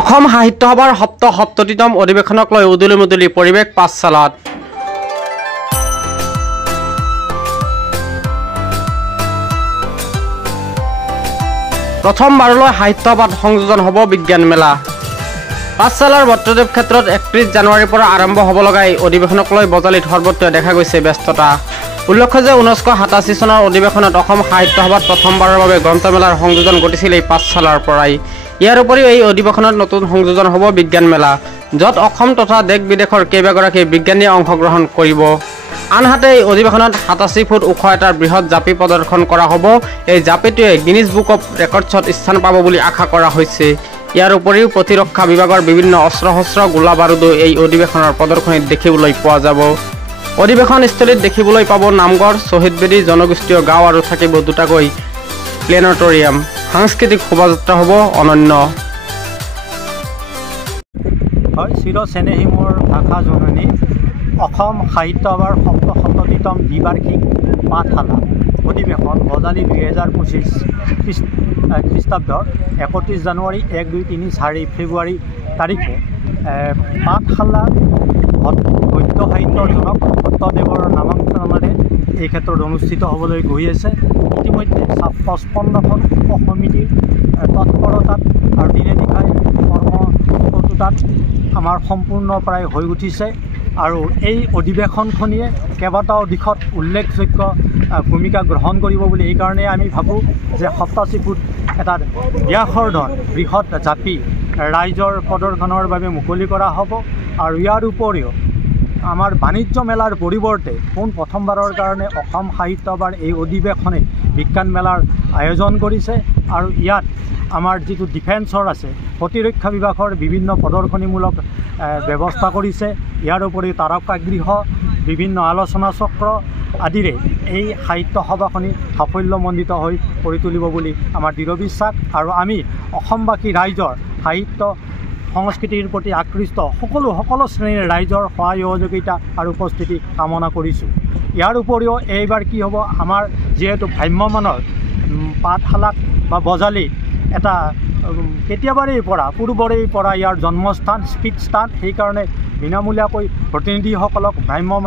অসম সাহিত্য সভাৰ সপ্ততিতম অধিৱেশনক লৈ উদুলি মুদুলি পৰিৱেশ পাঠশালাত। প্ৰথমবাৰলৈ সাহিত্য সভাত সংযোজন হ'ব বিজ্ঞান মেলা। পাঠশালাৰ বট্টদেৱ ক্ষেত্ৰত 31 জানুৱাৰীৰ পৰা আৰম্ভ হ'ব লগা এই অধিৱেশনক লৈ বজালিত সৰ্বত্ৰ দেখা গৈছে ব্যস্ততা। উল্লেখ্য যে 1987 চনৰ অধিৱেশনত অসম সাহিত্য সভাত প্ৰথমবাৰৰ বাবে গ্ৰন্থমেলাৰ সংযোজন ঘটিছিল এই পাঠশালাৰ পৰাই। ইয়াৰ উপৰিও এই অধিৱেশনত নতুন সংযোজন হ'ব বিজ্ঞান মেলা, য'ত অসম তথা দেশ বিদেশৰ কেইবাগৰাকী বিজ্ঞানীয়ে অংশগ্ৰহণ কৰিব। আনহাতে এই অধিৱেশনত 87 ফুট ওখ এটা বৃহৎ জাপি প্ৰদৰ্শন কৰা হ'ব। এই জাপিটোৱে গিনিজ বুক অৱ ৰেকৰ্ডছত স্থান পাব বুলি আশা কৰা হৈছে। ইয়াৰ উপৰিও প্ৰতিৰক্ষা বিভাগৰ বিভিন্ন অস্ত্ৰ শস্ত্ৰ গোলা বাৰুদো এই অধিৱেশনৰ প্ৰদৰ্শনীত দেখিবলৈ পোৱা যাব। অধিৱেশনস্থলীত দেখিবলৈ পাব নামঘৰ, শ্বহীদ বেদী, জনগোষ্ঠীয় গাঁও আৰু থাকিব দুটাকৈ প্লেনেটৰিয়াম। সাংস্কৃতিক শোভাযাত্ৰা হ'ব অনন্য। হয়, চিৰচেনেহী মোৰ ভাষা জননী অসম সাহিত্য সভাৰ সপ্ততিতম দ্বিবাৰ্ষিক পাঠশালা অধিৱেশন বজালি 2025 খ্ৰীষ্টাব্দৰ 31 জানুৱাৰী, 1, 2, 3, 4 ফেব্ৰুৱাৰী তাৰিখে পাঠশালা গদ্য সাহিত্যৰ জনক সত্যদেৱৰ নামাংকৰণেৰে এই ক্ষেত্ৰত অনুষ্ঠিত হ'বলৈ গৈ আছে। ইতিমধ্যে 55খন উপসমিতিৰ তৎপৰতাত আৰু দিনে নিশাই কৰ্মপটুতাত আমাৰ সম্পূৰ্ণ প্ৰায় হৈ উঠিছে আৰু এই অধিৱেশনখনিয়ে কেইবাটাও দিশত উল্লেখযোগ্য ভূমিকা গ্ৰহণ কৰিব বুলি এইকাৰণে আমি ভাবোঁ যে 87 ফুট এটা ব্যাসৰ্ধৰ বৃহৎ জাপি ৰাইজৰ প্ৰদৰ্শনৰ বাবে মুকলি কৰা হ'ব। আৰু ইয়াৰ উপৰিও আমাৰ বাণিজ্য মেলাৰ পৰিৱৰ্তে প্ৰথমবাৰৰ কাৰণে অসম সাহিত্য সভাৰ এই অধিৱেশনে বিজ্ঞান মেলাৰ আয়োজন কৰিছে আৰু ইয়াত আমাৰ যিটো ডিফেন্সৰ আছে, প্ৰতিৰক্ষা বিভাগৰ বিভিন্ন প্ৰদৰ্শনীমূলক ব্যৱস্থা কৰিছে। ইয়াৰ উপৰিও তাৰকাগৃহ, বিভিন্ন আলোচনা চক্ৰ আদিৰে এই সাহিত্য সভাখনি সাফল্যমণ্ডিত হৈ কৰি তুলিব বুলি আমাৰ দৃঢ় বিশ্বাস। আৰু আমি অসমবাসী ৰাইজৰ সাহিত্য সংস্কৃতিৰ প্ৰতি আকৃষ্ট সকলো শ্ৰেণীৰ ৰাইজৰ সহায় সহযোগিতা আৰু উপস্থিতি কামনা কৰিছোঁ। ইয়াৰ উপৰিও এইবাৰ কি হ'ব, আমাৰ যিহেতু ভ্ৰাম্যমানৰ পাঠশালাক বা বজালি এটা পূৰ্বৰে পৰা ইয়াৰ জন্মস্থান, স্পীড স্থান, সেইকাৰণে বিনামূলীয়াকৈ প্ৰতিনিধিসকলক ভ্ৰাম্যমান